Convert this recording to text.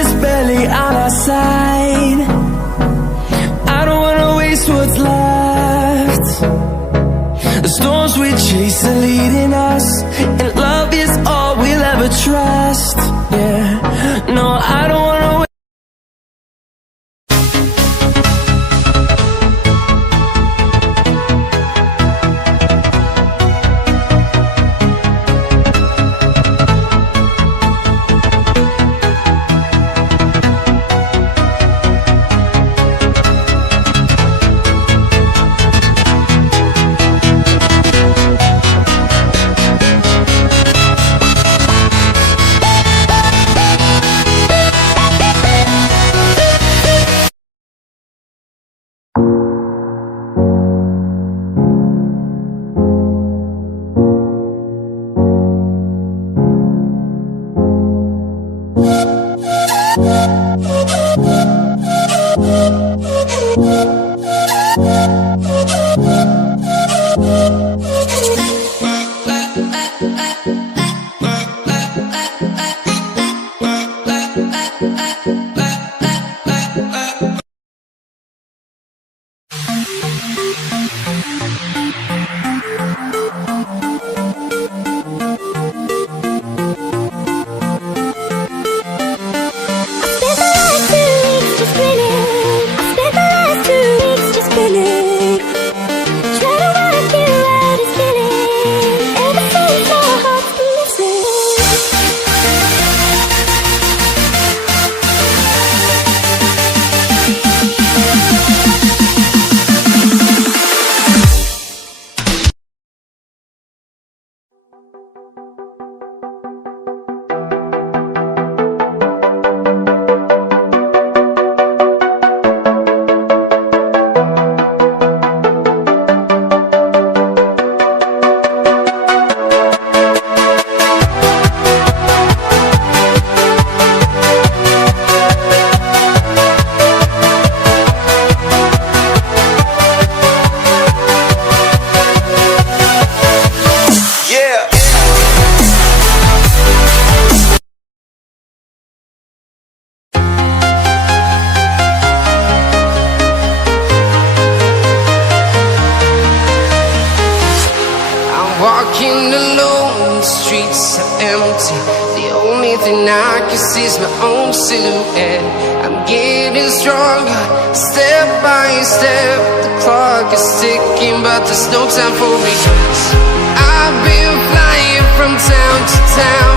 is barely on our side. I don't wanna waste what's left. The storms we chase are leading us, and love is all we'll ever trust. Yeah, no, I don't wanna wait. Walking alone, the streets are empty. The only thing I can see is my own silhouette. I'm getting stronger, step by step. The clock is ticking, but there's no time for regrets. I've been flying from town to town,